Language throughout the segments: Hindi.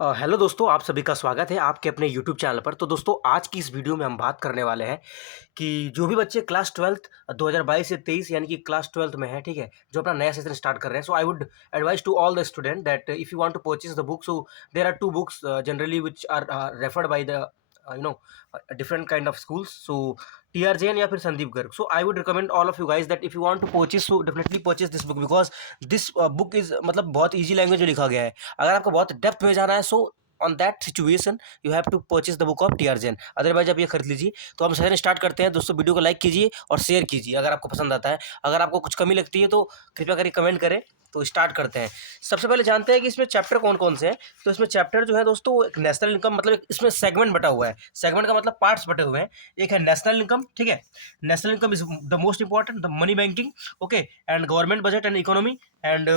हेलो दोस्तों, आप सभी का स्वागत है आपके अपने यूट्यूब चैनल पर। तो दोस्तों, आज की इस वीडियो में हम बात करने वाले हैं कि जो भी बच्चे क्लास 12th 2022 से 23 यानी कि क्लास 12th में है, ठीक है, जो अपना नया सेशन स्टार्ट कर रहे हैं। So I would advice to all the student that if you want to purchase the book, so there are two books generally which are referred by the you know different kind of schools. So TR Jain या फिर Sandeep Garg. So I would recommend all of you guys that if you want to purchase, so definitely purchase this book because this book is मतलब बहुत easy लैंग्वेज में लिखा गया है। अगर आपको बहुत डेप्थ में जाना है, so on that situation you have to purchase the book of TR Jain. Otherwise आप ये खरीद लीजिए। तो हम सेशन स्टार्ट करते हैं दोस्तों। वीडियो को लाइक कीजिए और शेयर कीजिए अगर आपको पसंद आता है। अगर आपको कुछ कमी लगती है तो कृपया करके कमेंट करें। तो स्टार्ट करते हैं। सबसे पहले जानते हैं कि इसमें चैप्टर कौन कौन से हैं। तो इसमें चैप्टर जो है दोस्तों, एक नेशनल इनकम, मतलब इसमें सेगमेंट बटा हुआ है। सेगमेंट का मतलब पार्ट्स बटे हुए हैं। एक है नेशनल इनकम, ठीक है। National income is the most important, the money banking, okay, and government budget and economy and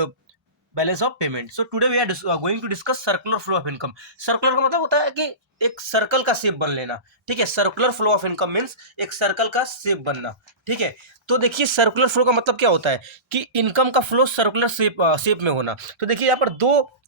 balance of payment. So today we are going to discuss circular flow of income. Circular का मतलब होता है कि एक सर्कल का शेप बन लेना, ठीक है। Circular flow of income means एक सर्कल का शेप बनना, ठीक है। तो देखिए, सर्कुलर फ्लो का मतलब क्या होता है कि इनकम का फ्लो सर्कुलर शेप में होना। तो देखिए, यहाँ पर दो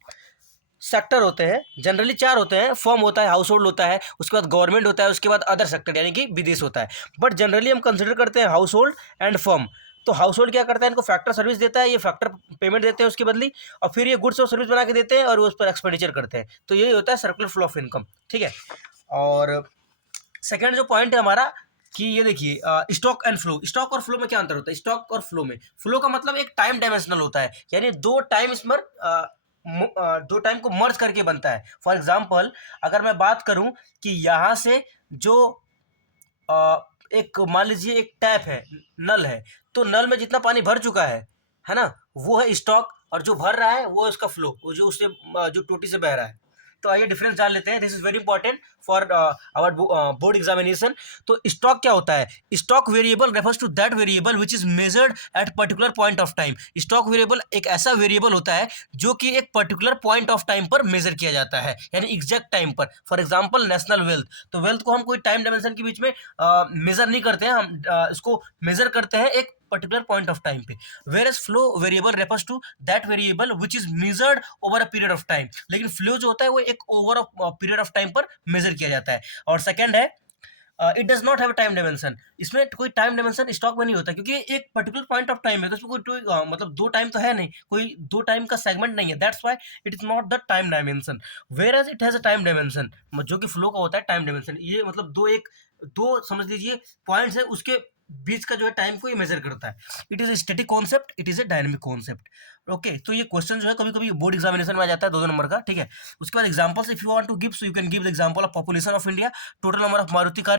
सेक्टर होते हैं, जनरली चार होते हैं। फर्म होता है, हाउस होल्ड होता है, उसके बाद गवर्नमेंट होता है, उसके बाद अदर सेक्टर यानी कि विदेश होता है। बट जनरली हम कंसिडर करते हैं हाउस होल्ड एंड फर्म। तो हाउस होल्ड क्या करता है, इनको फैक्टर सर्विस देता है, ये फैक्टर पेमेंट देते हैं उसकी बदली, और फिर ये गुड्स और सर्विस बना के देते हैं और वो उस पर एक्सपेंडिचर करते हैं। तो यही होता है सर्कुलर फ्लो ऑफ इनकम, ठीक है। और सेकेंड जो पॉइंट है हमारा कि ये देखिए, स्टॉक एंड फ्लो। स्टॉक और फ्लो में क्या अंतर होता है? स्टॉक और फ्लो में, फ्लो का मतलब एक टाइम डायमेंशनल होता है, यानी दो टाइम को मर्ज करके बनता है। फॉर एग्जाम्पल, अगर मैं बात करूं कि यहाँ से जो एक मान लीजिए एक टैप है, नल है, तो नल में जितना पानी भर चुका है ना, वो है स्टॉक, और जो भर रहा है वो है उसका फ्लो, वो जो उससे जो टोटी से बह रहा है। तो आइए डिफरेंस जान लेते हैं। This is very important for our board examination. तो स्टॉक क्या होता है? Stock variable refers to that variable which is measured at particular point of time. Stock variable एक ऐसा वेरिएबल होता है जो कि एक पर्टिकुलर पॉइंट ऑफ टाइम पर मेजर किया जाता है, यानी एग्जैक्ट टाइम पर। फॉर एग्जाम्पल नेशनल वेल्थ, तो वेल्थ को हम कोई टाइम डायमेंशन के बीच में मेजर नहीं करते हैं, हम इसको मेजर करते हैं एक पर्टिकुलर पॉइंट ऑफ टाइम पे। Where flow variable refers to that variable which is measured over a period of time. लेकिन फ्लो जो होता है वो एक ओवर पीरियड ऑफ टाइम पर मेजर किया जाता है। और सेकंड है, it does not have time dimension. इसमें कोई टाइम डायमेंशन स्टॉक में नहीं होता, क्योंकि एक पर्टिकुलर पॉइंट ऑफ टाइम है, तो इसमें कोई मतलब दो टाइम तो है नहीं, कोई दो टाइम का सेगमेंट नहीं है। That's why it is not the time dimension. Whereas it has a time dimension, जो कि फ्लो का होता है टाइम डायमेंशन। ये मतलब दो समझ लीजिए पॉइंट्स है, उसके बीच का जो है टाइम को ये मेजर करता है। It is a static concept, it is a dynamic concept, okay. तो ये क्वेश्चन जो है कभी कभी बोर्ड एग्जामिनेशन में आ जाता है, दो नंबर का, ठीक है। उसके बाद examples, if you want to give, so you can give the example of population of India, total number of Maruti car